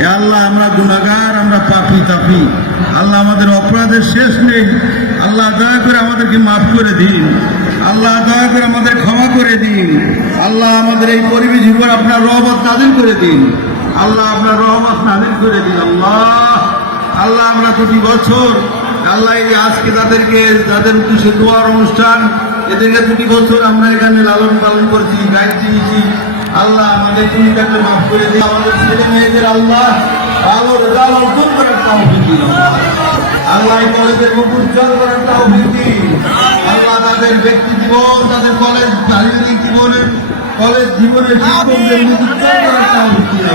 এ আল্লাহ আমরা গুনাহগার, আমরা পাপী তাপী। আল্লাহ আমাদের অপরাধের শেষ নেই। আল্লাহ দয়া করে আমাদেরকে মাফ করে দিন। আল্লাহ দয়া করে আমাদের ক্ষমা করে দিন। আল্লাহ আমাদের এই পরিবেশ উপর আপনার রহমত নাযিল করে দিন। আল্লাহ আপনার রহমত নাযিল করে দিন। আল্লাহ আমরা 2 বছর আল্লাহ এই আজকে যাদের উদ্দেশ্যে দোয়ার অনুষ্ঠান, এদেরকে 2 বছর আমরা এখানে লালন পালন করছি, গাইছি। আল্লাহ আমাদের তুমি তাকে মাফ করে দিই। আমাদের ছেলে মেয়েদের আল্লাহ আলোর জালাল দূর করার তৌফিক দিন। আল্লাহ কলেজের মুখ উজ্জ্বল করার তৌফিক দিন। আল্লাহ তাদের ব্যক্তি জীবন, তাদের কলেজ শারীরিক জীবনের কলেজ জীবনের শিক্ষকদের মুখ উজ্জ্বল করার তৌফিক দিন।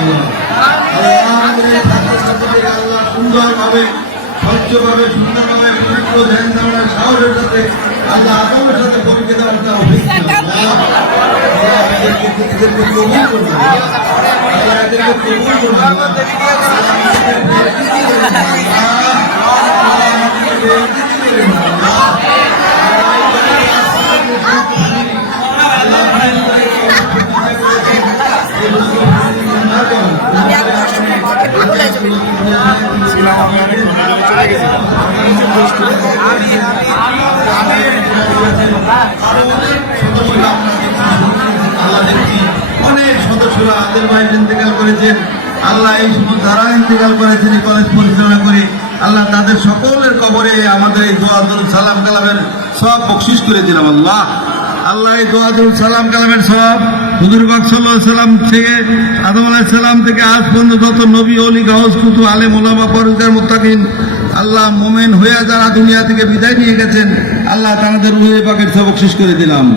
আল্লাহ সুন্দরভাবে, স্বচ্ছভাবে, সুন্দরভাবে পবিত্র ধ্যান ধারণার সাহসের সাথে আল্লাহ আদমের সাথে পরীক্ষা দেওয়ার তৌফিক দিন। এদেরকে কবুল করুন। আল্লাহ এদেরকে কবুল করুন। অনেক সদস্যরা আদের ভাই ইন্তেকাল করেছেন। আল্লাহ এই সময় যারা ইন্তেকাল করেছেন এই কলেজ পরিচালনা করে আল্লাহ তাদের সকলের কবরে আমাদের এই দোয়াতুল সালাম কালামের সব বকশিশ করে দিলাম। আল্লাহ এই দোয়াতুল সালাম কালামের সব হুজুর পাক সাল্লাল্লাহু আলাইহি সাল্লাম থেকে আদম আলাইহিস সালাম থেকে আজ পর্যন্ত যত নবী ওলি গাউস কুতুব আলেম ওলামা পরহেজগার মুত্তাকিন আল্লাহ মুমিন হয়ে যারা দুনিয়া থেকে বিদায় নিয়ে গেছেন আল্লাহ তাদের রূহে পাকের সব বকশিশ করে দিলাম।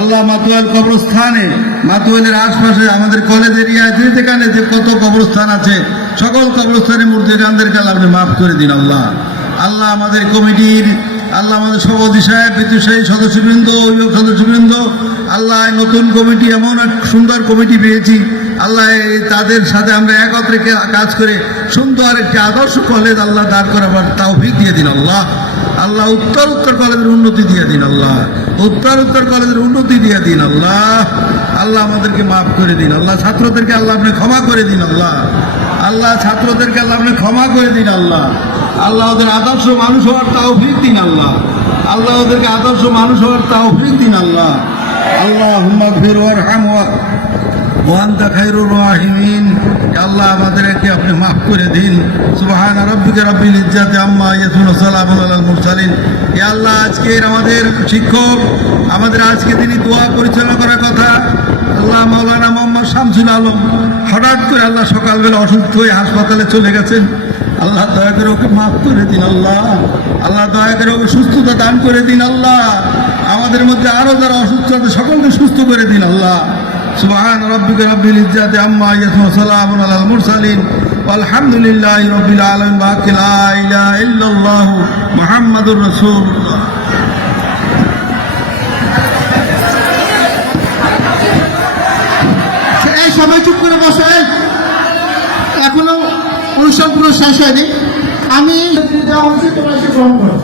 আল্লাহ মাতুয়াল কবরস্থানে, মাতুয়ালের আশপাশে আমাদের কলেজ এরিয়ায় যেখানে যে কত কবরস্থান আছে সকল কবরস্থানে মুর্দেগানদেরকে আল্লাহ আপনি মাফ করে দিন। আল্লাহ আমাদের কমিটির আল্লাহ আমাদের সভাপতি সাহেব, বিদ্যুৎসাহী সদস্যবৃন্দ, অভিভাবক সদস্যবৃন্দ, আল্লাহ নতুন কমিটি এমন এক সুন্দর কমিটি পেয়েছি আল্লাহ তাদের সাথে আমরা একত্রে কাজ করে সুন্দর একটি আদর্শ কলেজ আল্লাহ দাঁড় করাবার তৌফিক দিয়ে দিন। আল্লাহ উত্তর কলেজের উন্নতি দিয়ে দিন। উত্তর কলেজের উন্নতি দিয়ে দিন। আল্লাহ আমাদেরকে মাফ করে দিন। ছাত্রদেরকে আল্লাহ আপনি ক্ষমা করে দিন। ছাত্রদেরকে আল্লাহ আপনি ক্ষমা করে দিন। আল্লাহ ওদের আদর্শ মানুষ হওয়ার তৌফিক দিন। আল্লাহ ওদেরকে আদর্শ মানুষ হওয়ার তৌফিক দিন। আল্লাহুম্মা গফির ওয়ারহাম ওয়া আনতা খায়রুর রাহিমিন। আল্লাহ আমাদেরকে আপনি মাফ করে দিন। সুবহানা রাব্বিকা রাব্বিল ইজ্জাতি আম্মা ইয়াসিফুন ওয়া সালামুন আলাল মুরসালিন। হে আল্লাহ আজকের আমাদের শিক্ষক, আমাদের আজকে তিনি দোয়া পরিচালনা করার কথা আল্লাহ মাওলানা মোহাম্মদ শামসুল আলম হঠাৎ করে আল্লাহ সকালবেলা অসুস্থ হয়ে হাসপাতালে চলে গেছেন। আল্লাহ দয়া করে ওকে মাফ করে দিন। আল্লাহ দয়া করে ওকে সুস্থতা দান করে দিন। আমাদের মধ্যে আরো যারা অসুস্থ আছে সকলকে সুস্থ করে দিন। সুবহান রাব্বিকা রাব্বিল ইজ্জাতি আম্মা ইয়াসিফুন ওয়া সালামুন আলাল মুরসালিন ওয়ালহামদুলিল্লাহি রাব্বিল আলামিন। বাকি লা ইলাহা ইল্লাল্লাহু মুহাম্মাদুর রাসূলুল্লাহ। এই সবাই চুপ করে বসে, এখনো অনুষ্ঠান পুরো শেষ হয়নি। আমি তোমরা গ্রহণ করো।